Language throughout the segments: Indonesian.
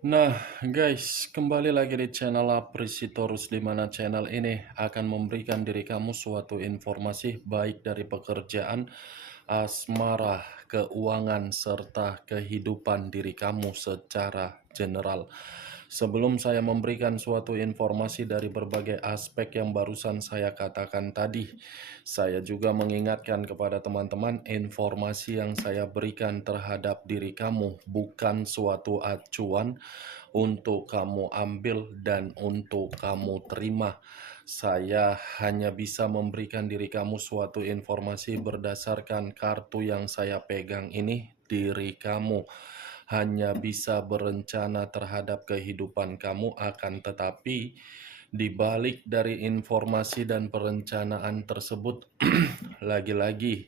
Nah, guys, kembali lagi di channel Aprisitorus, di mana channel ini akan memberikan diri kamu suatu informasi baik dari pekerjaan, asmara, keuangan, serta kehidupan diri kamu secara general. Sebelum saya memberikan suatu informasi dari berbagai aspek yang barusan saya katakan tadi, saya juga mengingatkan kepada teman-teman, informasi yang saya berikan terhadap diri kamu bukan suatu acuan untuk kamu ambil dan untuk kamu terima. Saya hanya bisa memberikan diri kamu suatu informasi berdasarkan kartu yang saya pegang ini. Diri kamu hanya bisa berencana terhadap kehidupan kamu, akan tetapi di balik dari informasi dan perencanaan tersebut, lagi-lagi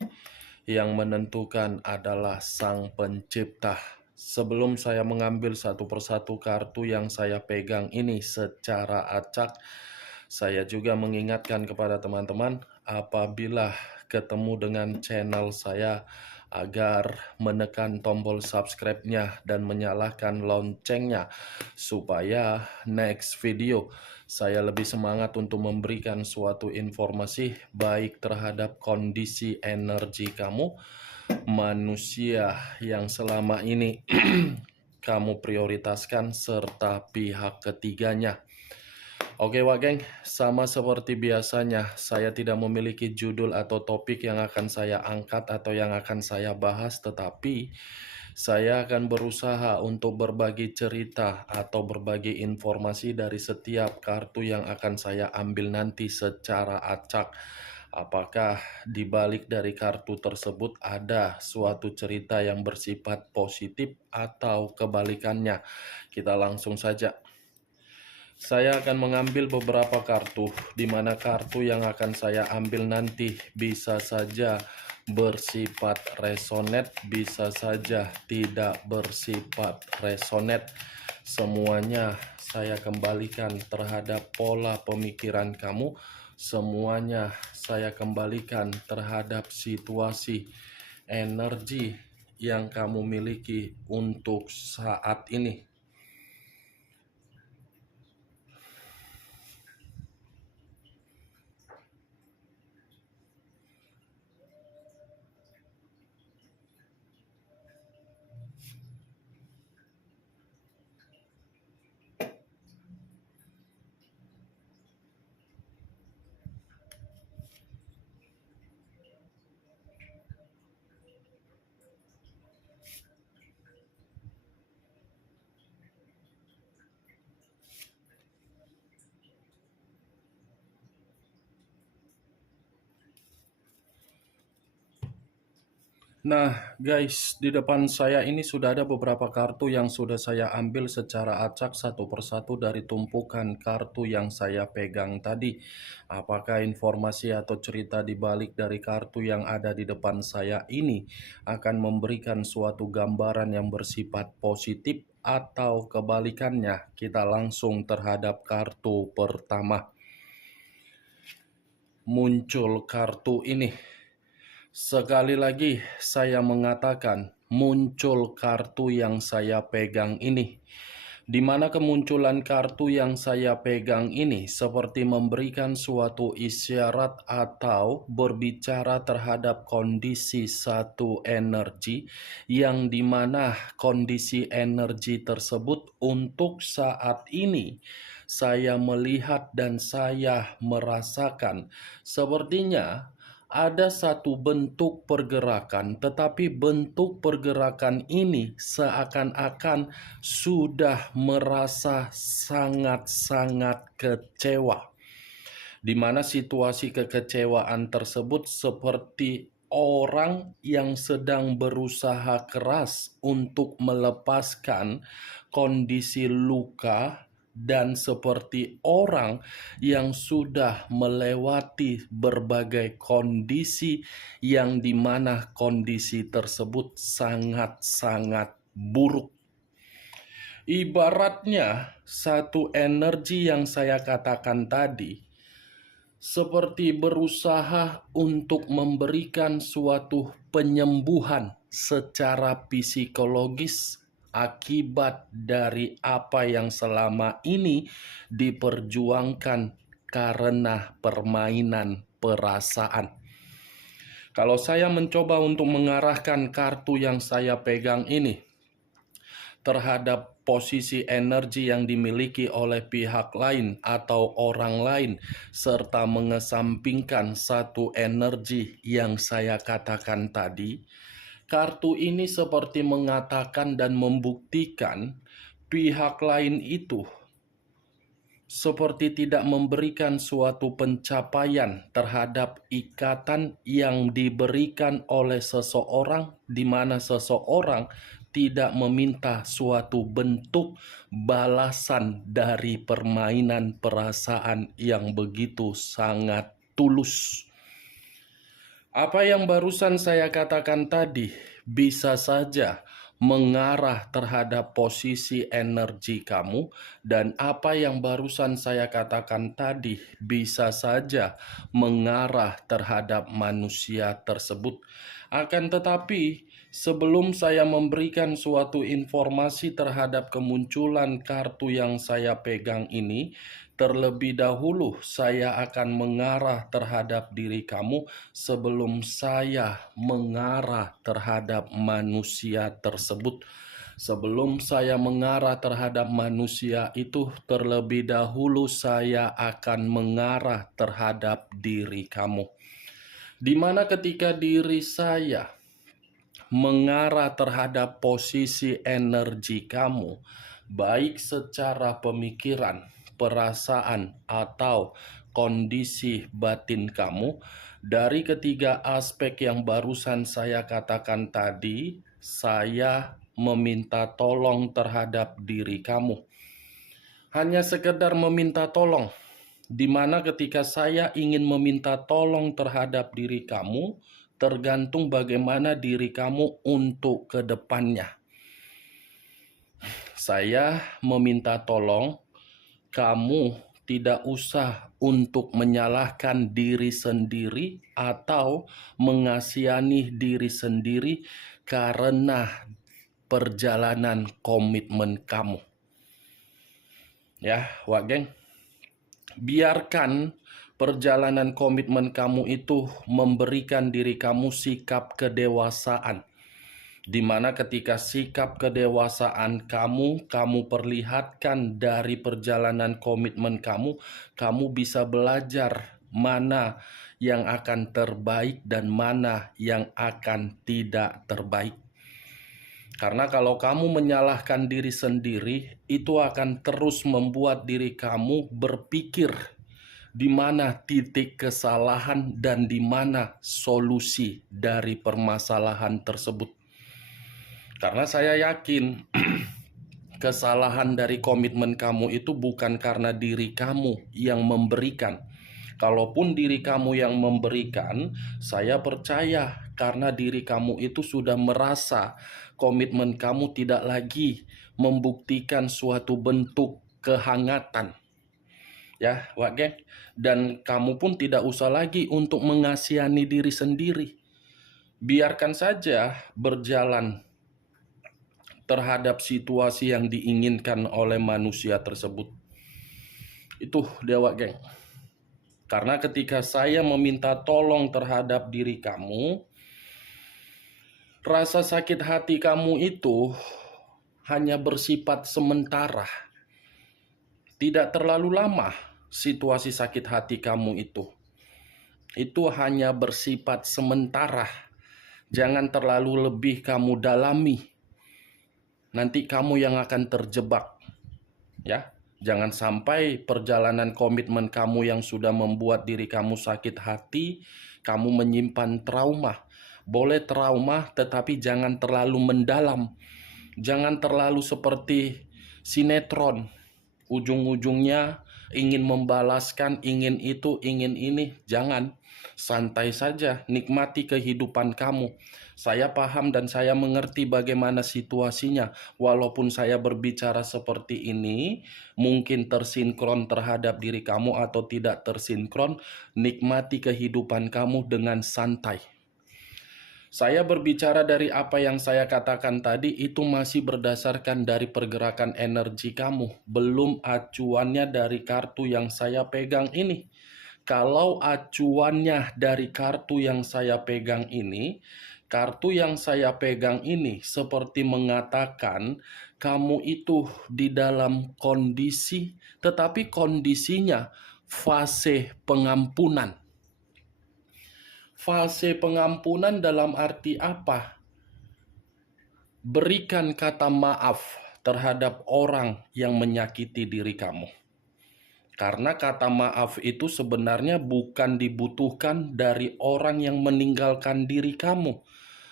yang menentukan adalah Sang Pencipta. Sebelum saya mengambil satu persatu kartu yang saya pegang ini secara acak, saya juga mengingatkan kepada teman-teman apabila ketemu dengan channel saya agar menekan tombol subscribe-nya dan menyalakan loncengnya supaya next video saya lebih semangat untuk memberikan suatu informasi baik terhadap kondisi energi kamu, manusia yang selama ini kamu prioritaskan, serta pihak ketiganya. Oke Wak Geng, sama seperti biasanya, saya tidak memiliki judul atau topik yang akan saya angkat atau yang akan saya bahas, tetapi saya akan berusaha untuk berbagi cerita atau berbagi informasi dari setiap kartu yang akan saya ambil nanti secara acak. Apakah di balik dari kartu tersebut ada suatu cerita yang bersifat positif atau kebalikannya? Kita langsung saja. Saya akan mengambil beberapa kartu, di mana kartu yang akan saya ambil nanti bisa saja bersifat resonate, bisa saja tidak bersifat resonate. Semuanya saya kembalikan terhadap pola pemikiran kamu, semuanya saya kembalikan terhadap situasi energi yang kamu miliki untuk saat ini. Nah, guys, di depan saya ini sudah ada beberapa kartu yang sudah saya ambil secara acak satu persatu dari tumpukan kartu yang saya pegang tadi. Apakah informasi atau cerita di balik dari kartu yang ada di depan saya ini akan memberikan suatu gambaran yang bersifat positif atau kebalikannya? Kita langsung terhadap kartu pertama. Muncul kartu ini. Sekali lagi saya mengatakan, muncul kartu yang saya pegang ini. Di mana kemunculan kartu yang saya pegang ini seperti memberikan suatu isyarat atau berbicara terhadap kondisi satu energi, yang dimana kondisi energi tersebut untuk saat ini saya melihat dan saya merasakan sepertinya ada satu bentuk pergerakan, tetapi bentuk pergerakan ini seakan-akan sudah merasa sangat-sangat kecewa, di mana situasi kekecewaan tersebut seperti orang yang sedang berusaha keras untuk melepaskan kondisi luka, dan seperti orang yang sudah melewati berbagai kondisi yang dimana kondisi tersebut sangat-sangat buruk. Ibaratnya satu energi yang saya katakan tadi seperti berusaha untuk memberikan suatu penyembuhan secara psikologis akibat dari apa yang selama ini diperjuangkan karena permainan perasaan. Kalau saya mencoba untuk mengarahkan kartu yang saya pegang ini terhadap posisi energi yang dimiliki oleh pihak lain atau orang lain, serta mengesampingkan satu energi yang saya katakan tadi, kartu ini seperti mengatakan dan membuktikan pihak lain itu seperti tidak memberikan suatu pencapaian terhadap ikatan yang diberikan oleh seseorang, di mana seseorang tidak meminta suatu bentuk balasan dari permainan perasaan yang begitu sangat tulus. Apa yang barusan saya katakan tadi bisa saja mengarah terhadap posisi energi kamu, dan apa yang barusan saya katakan tadi bisa saja mengarah terhadap manusia tersebut. Akan tetapi, sebelum saya memberikan suatu informasi terhadap kemunculan kartu yang saya pegang ini, terlebih dahulu saya akan mengarah terhadap diri kamu sebelum saya mengarah terhadap manusia tersebut. Sebelum saya mengarah terhadap manusia itu, terlebih dahulu saya akan mengarah terhadap diri kamu. Di mana ketika diri saya mengarah terhadap posisi energi kamu, baik secara pemikiran, perasaan, atau kondisi batin kamu, dari ketiga aspek yang barusan saya katakan tadi, saya meminta tolong terhadap diri kamu. Hanya sekedar meminta tolong, di mana ketika saya ingin meminta tolong terhadap diri kamu, tergantung bagaimana diri kamu untuk ke depannya. Saya meminta tolong kamu tidak usah untuk menyalahkan diri sendiri atau mengasihani diri sendiri karena perjalanan komitmen kamu. Ya, Wak Geng, biarkan perjalanan komitmen kamu itu memberikan diri kamu sikap kedewasaan, di mana ketika sikap kedewasaan kamu perlihatkan dari perjalanan komitmen kamu, kamu bisa belajar mana yang akan terbaik dan mana yang akan tidak terbaik. Karena kalau kamu menyalahkan diri sendiri, itu akan terus membuat diri kamu berpikir di mana titik kesalahan dan di mana solusi dari permasalahan tersebut. Karena saya yakin kesalahan dari komitmen kamu itu bukan karena diri kamu yang memberikan. Kalaupun diri kamu yang memberikan, saya percaya karena diri kamu itu sudah merasa komitmen kamu tidak lagi membuktikan suatu bentuk kehangatan. Ya, Wak Geng. Dan kamu pun tidak usah lagi untuk mengasihani diri sendiri. Biarkan saja berjalan terhadap situasi yang diinginkan oleh manusia tersebut. Itu dia, Wak Geng. Karena ketika saya meminta tolong terhadap diri kamu, rasa sakit hati kamu itu hanya bersifat sementara. Tidak terlalu lama situasi sakit hati kamu itu. Itu hanya bersifat sementara. Jangan terlalu lebih kamu dalami. Nanti kamu yang akan terjebak. Ya. Jangan sampai perjalanan komitmen kamu yang sudah membuat diri kamu sakit hati, kamu menyimpan trauma. Boleh trauma, tetapi jangan terlalu mendalam. Jangan terlalu seperti sinetron. Ujung-ujungnya ingin membalaskan, ingin itu, ingin ini. Jangan. Santai saja, nikmati kehidupan kamu. Saya paham dan saya mengerti bagaimana situasinya. Walaupun saya berbicara seperti ini, mungkin tersinkron terhadap diri kamu atau tidak tersinkron, nikmati kehidupan kamu dengan santai. Saya berbicara dari apa yang saya katakan tadi itu masih berdasarkan dari pergerakan energi kamu, belum acuannya dari kartu yang saya pegang ini. Kalau acuannya dari kartu yang saya pegang ini, kartu yang saya pegang ini seperti mengatakan kamu itu di dalam kondisi, tetapi kondisinya fase pengampunan. Fase pengampunan dalam arti apa? Berikan kata maaf terhadap orang yang menyakiti diri kamu. Karena kata maaf itu sebenarnya bukan dibutuhkan dari orang yang meninggalkan diri kamu.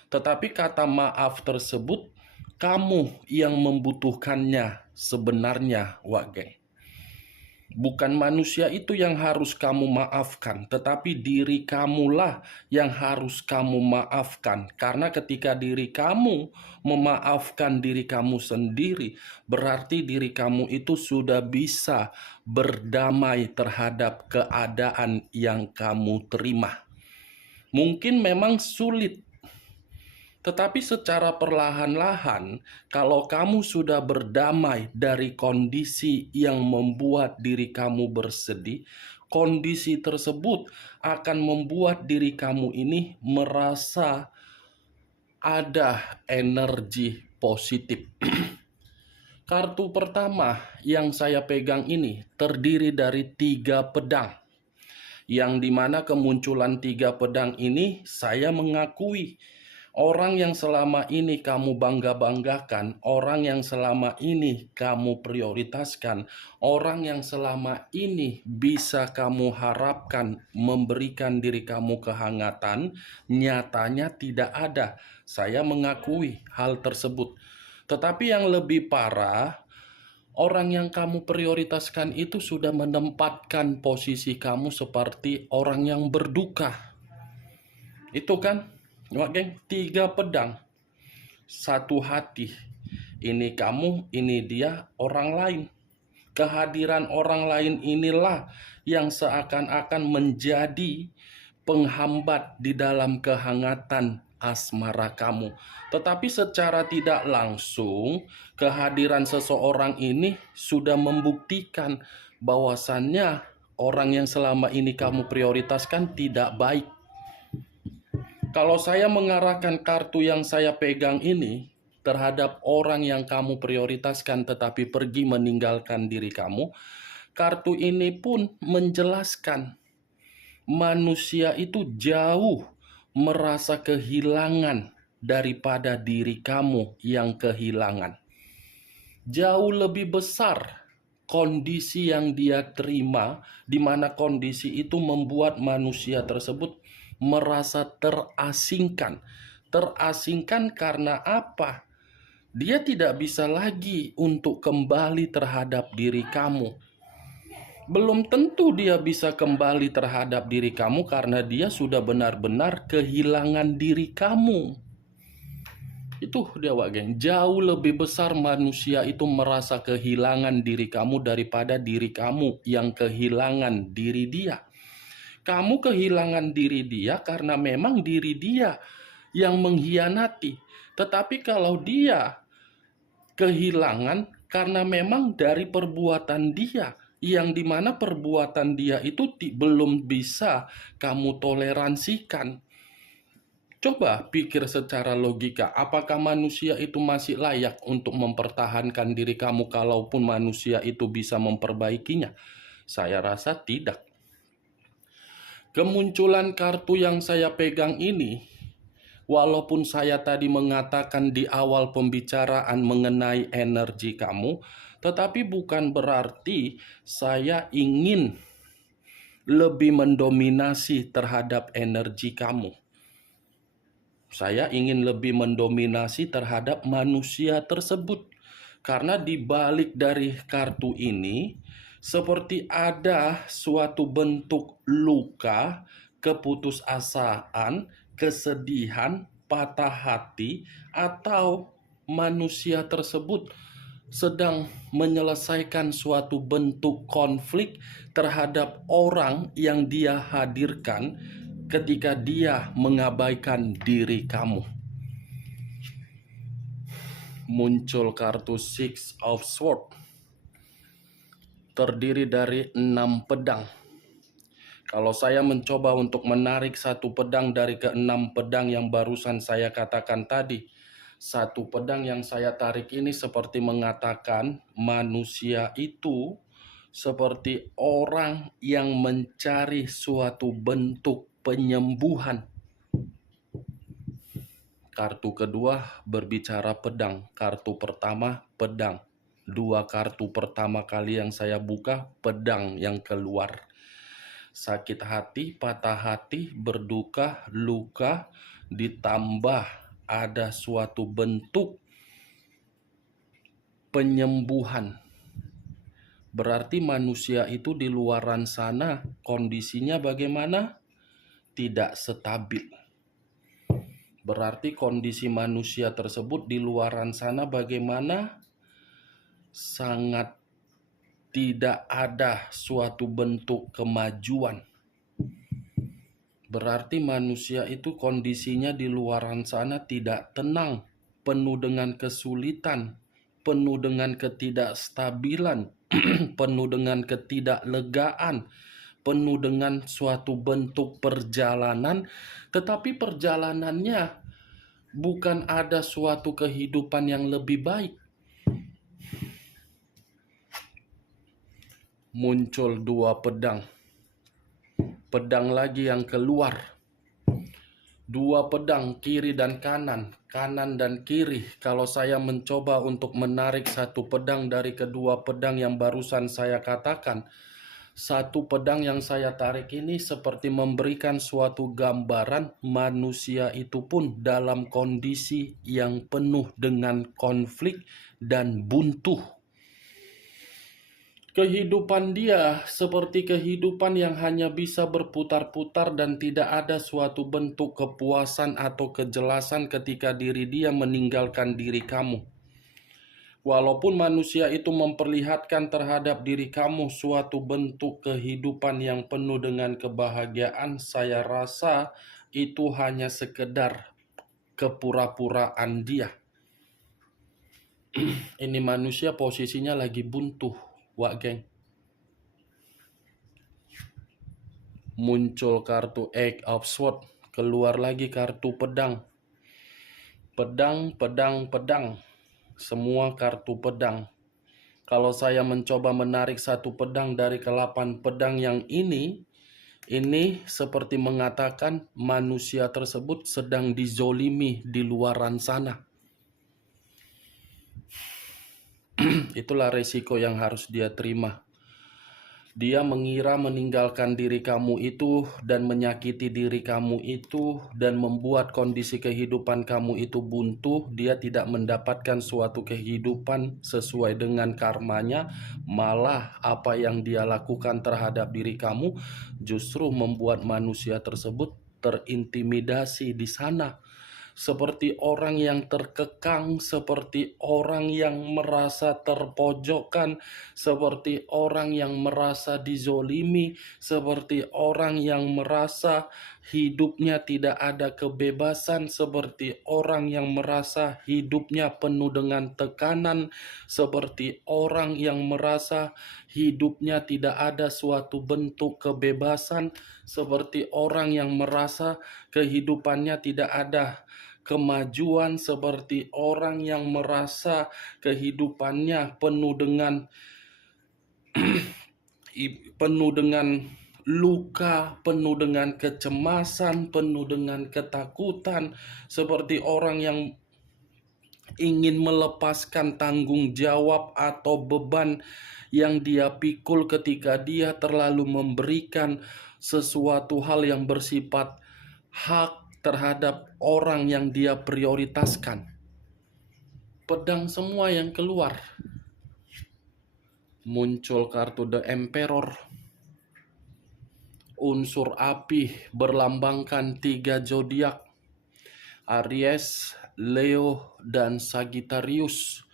Tetapi kata maaf tersebut kamu yang membutuhkannya sebenarnya, Wak Geng. Bukan manusia itu yang harus kamu maafkan, tetapi diri kamulah yang harus kamu maafkan. Karena ketika diri kamu memaafkan diri kamu sendiri, berarti diri kamu itu sudah bisa berdamai terhadap keadaan yang kamu terima. Mungkin memang sulit, tetapi secara perlahan-lahan, kalau kamu sudah berdamai dari kondisi yang membuat diri kamu bersedih, kondisi tersebut akan membuat diri kamu ini merasa ada energi positif. Kartu pertama yang saya pegang ini terdiri dari 3 pedang. Yang dimana kemunculan 3 pedang ini saya mengakui orang yang selama ini kamu bangga-banggakan, orang yang selama ini kamu prioritaskan, orang yang selama ini bisa kamu harapkan memberikan diri kamu kehangatan, nyatanya tidak ada. Saya mengakui hal tersebut. Tetapi yang lebih parah, orang yang kamu prioritaskan itu sudah menempatkan posisi kamu seperti orang yang berduka. Itu kan, geng, 3 pedang, 1 hati. Ini kamu, ini dia, orang lain. Kehadiran orang lain inilah yang seakan-akan menjadi penghambat di dalam kehangatan asmara kamu. Tetapi secara tidak langsung, kehadiran seseorang ini sudah membuktikan bahwasannya orang yang selama ini kamu prioritaskan tidak baik. Kalau saya mengarahkan kartu yang saya pegang ini terhadap orang yang kamu prioritaskan tetapi pergi meninggalkan diri kamu, kartu ini pun menjelaskan manusia itu jauh merasa kehilangan daripada diri kamu yang kehilangan. Jauh lebih besar kondisi yang dia terima, di mana kondisi itu membuat manusia tersebut merasa terasingkan. Terasingkan karena apa? Dia tidak bisa lagi untuk kembali terhadap diri kamu. Belum tentu dia bisa kembali terhadap diri kamu karena dia sudah benar-benar kehilangan diri kamu. Itu dia, Wak Geng. Jauh lebih besar manusia itu merasa kehilangan diri kamu daripada diri kamu yang kehilangan diri dia. Kamu kehilangan diri dia karena memang diri dia yang mengkhianati. Tetapi kalau dia kehilangan karena memang dari perbuatan dia, yang dimana perbuatan dia itu belum bisa kamu toleransikan. Coba pikir secara logika, apakah manusia itu masih layak untuk mempertahankan diri kamu kalaupun manusia itu bisa memperbaikinya? Saya rasa tidak. Kemunculan kartu yang saya pegang ini, walaupun saya tadi mengatakan di awal pembicaraan mengenai energi kamu, tetapi bukan berarti saya ingin lebih mendominasi terhadap energi kamu. Saya ingin lebih mendominasi terhadap manusia tersebut. Karena di balik dari kartu ini, seperti ada suatu bentuk luka, keputusasaan, kesedihan, patah hati, atau manusia tersebut sedang menyelesaikan suatu bentuk konflik terhadap orang yang dia hadirkan ketika dia mengabaikan diri kamu. Muncul kartu Six of Swords, terdiri dari 6 pedang. Kalau saya mencoba untuk menarik satu pedang dari ke-6 pedang yang barusan saya katakan tadi, satu pedang yang saya tarik ini seperti mengatakan manusia itu seperti orang yang mencari suatu bentuk penyembuhan. Kartu kedua berbicara pedang, kartu pertama pedang. 2 kartu pertama kali yang saya buka, pedang yang keluar. Sakit hati, patah hati, berduka, luka, ditambah ada suatu bentuk penyembuhan. Berarti manusia itu di luaran sana kondisinya bagaimana? Tidak stabil. Berarti kondisi manusia tersebut di luaran sana bagaimana? Sangat tidak ada suatu bentuk kemajuan. Berarti manusia itu kondisinya di luaran sana tidak tenang, penuh dengan kesulitan, penuh dengan ketidakstabilan, penuh dengan ketidaklegaan, penuh dengan suatu bentuk perjalanan, tetapi perjalanannya bukan ada suatu kehidupan yang lebih baik. Muncul 2 pedang. Pedang lagi yang keluar. 2 pedang kiri dan kanan, kanan dan kiri. Kalau saya mencoba untuk menarik satu pedang dari kedua pedang yang barusan saya katakan, satu pedang yang saya tarik ini seperti memberikan suatu gambaran manusia itu pun dalam kondisi yang penuh dengan konflik dan buntu. Kehidupan dia seperti kehidupan yang hanya bisa berputar-putar dan tidak ada suatu bentuk kepuasan atau kejelasan ketika diri dia meninggalkan diri kamu. Walaupun manusia itu memperlihatkan terhadap diri kamu suatu bentuk kehidupan yang penuh dengan kebahagiaan, saya rasa itu hanya sekedar kepura-puraan dia. Ini manusia posisinya lagi buntu, wak geng. Muncul kartu Eight of Swords, keluar lagi kartu pedang. Pedang, pedang, pedang. Semua kartu pedang. Kalau saya mencoba menarik satu pedang dari ke-8 pedang yang ini seperti mengatakan manusia tersebut sedang dizolimi di luaran sana. Itulah resiko yang harus dia terima. Dia mengira meninggalkan diri kamu itu dan menyakiti diri kamu itu dan membuat kondisi kehidupan kamu itu buntu. Dia tidak mendapatkan suatu kehidupan sesuai dengan karmanya. Malah apa yang dia lakukan terhadap diri kamu justru membuat manusia tersebut terintimidasi di sana. Seperti orang yang terkekang, seperti orang yang merasa terpojokkan, seperti orang yang merasa dizolimi, seperti orang yang merasa hidupnya tidak ada kebebasan, seperti orang yang merasa hidupnya penuh dengan tekanan, seperti orang yang merasa hidupnya tidak ada suatu bentuk kebebasan, seperti orang yang merasa kehidupannya tidak ada kemajuan, seperti orang yang merasa kehidupannya penuh dengan luka, penuh dengan kecemasan, penuh dengan ketakutan, seperti orang yang ingin melepaskan tanggung jawab atau beban yang dia pikul ketika dia terlalu memberikan sesuatu hal yang bersifat hak terhadap orang yang dia prioritaskan. Pedang semua yang keluar. Muncul kartu The Emperor. Unsur api berlambangkan 3 zodiak. Aries, Leo, dan Sagittarius.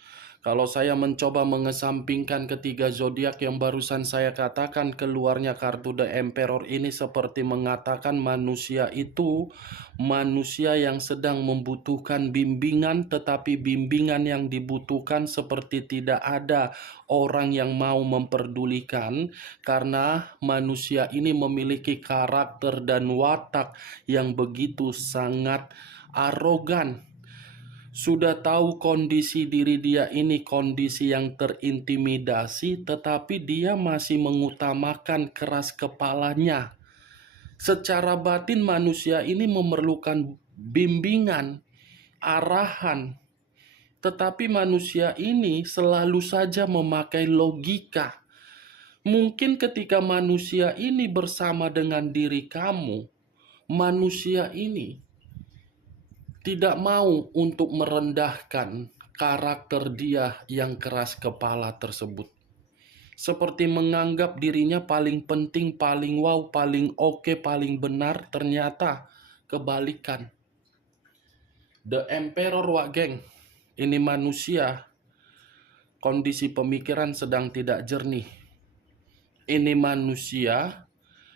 Kalau saya mencoba mengesampingkan ketiga zodiak yang barusan saya katakan, keluarnya kartu The Emperor ini seperti mengatakan manusia itu manusia yang sedang membutuhkan bimbingan, tetapi bimbingan yang dibutuhkan seperti tidak ada orang yang mau memperdulikan, karena manusia ini memiliki karakter dan watak yang begitu sangat arogan. Sudah tahu kondisi diri dia ini kondisi yang terintimidasi, tetapi dia masih mengutamakan keras kepalanya. Secara batin manusia ini memerlukan bimbingan, arahan, tetapi manusia ini selalu saja memakai logika. Mungkin ketika manusia ini bersama dengan diri kamu, manusia ini tidak mau untuk merendahkan karakter dia yang keras kepala tersebut. Seperti menganggap dirinya paling penting, paling wow, paling oke, paling benar, ternyata kebalikan. The Emperor, Wak Geng, ini manusia, kondisi pemikiran sedang tidak jernih. Ini manusia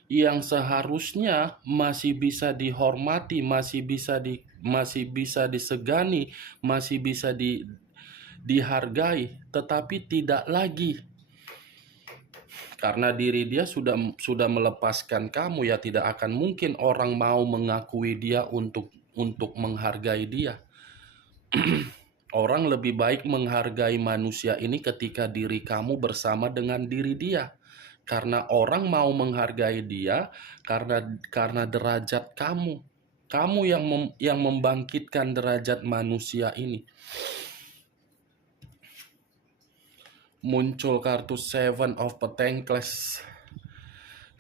yang seharusnya masih bisa dihormati, masih bisa disegani, masih bisa dihargai, tetapi tidak lagi. Karena diri dia sudah melepaskan kamu, ya tidak akan mungkin orang mau mengakui dia untuk menghargai dia. Orang lebih baik menghargai manusia ini ketika diri kamu bersama dengan diri dia. Karena orang mau menghargai dia karena derajat kamu. Kamu yang membangkitkan derajat manusia ini. Muncul kartu Seven of Pentacles.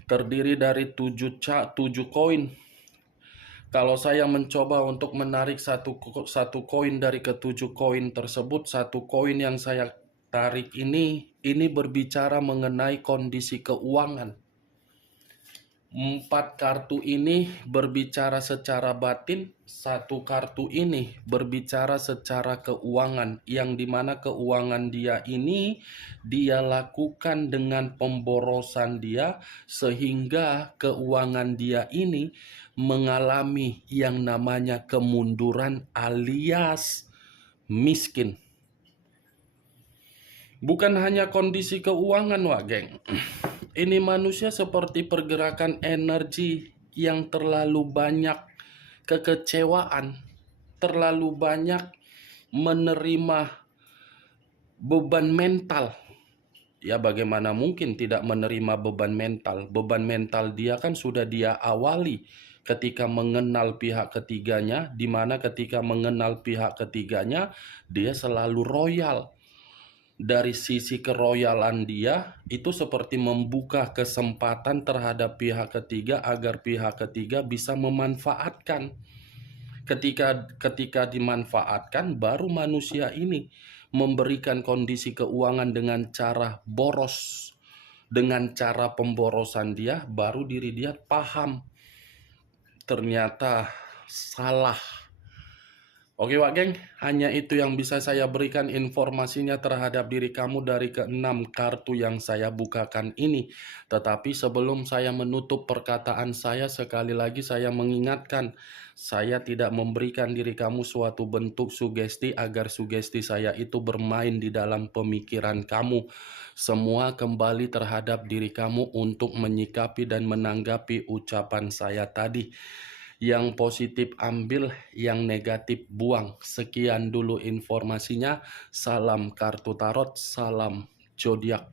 Terdiri dari 7 koin. Kalau saya mencoba untuk menarik satu koin dari ketujuh koin tersebut, satu koin yang saya tarik ini berbicara mengenai kondisi keuangan. 4 kartu ini berbicara secara batin, satu kartu ini berbicara secara keuangan, yang dimana keuangan dia ini dia lakukan dengan pemborosan dia, sehingga keuangan dia ini mengalami yang namanya kemunduran alias miskin. Bukan hanya kondisi keuangan, Wak Geng. Ini manusia seperti pergerakan energi yang terlalu banyak kekecewaan, terlalu banyak menerima beban mental. Ya bagaimana mungkin tidak menerima beban mental? Beban mental dia kan sudah dia awali ketika mengenal pihak ketiganya, di mana ketika mengenal pihak ketiganya dia selalu royal. Dari sisi keroyalan dia itu seperti membuka kesempatan terhadap pihak ketiga agar pihak ketiga bisa memanfaatkan. Ketika dimanfaatkan, baru manusia ini memberikan kondisi keuangan dengan cara boros. Dengan cara pemborosan dia, baru diri dia paham ternyata salah. Oke Wak Geng, hanya itu yang bisa saya berikan informasinya terhadap diri kamu dari ke-6 kartu yang saya bukakan ini. Tetapi sebelum saya menutup perkataan saya, sekali lagi saya mengingatkan, saya tidak memberikan diri kamu suatu bentuk sugesti agar sugesti saya itu bermain di dalam pemikiran kamu. Semua kembali terhadap diri kamu untuk menyikapi dan menanggapi ucapan saya tadi. Yang positif ambil, yang negatif buang. Sekian dulu informasinya. Salam kartu tarot, salam zodiak.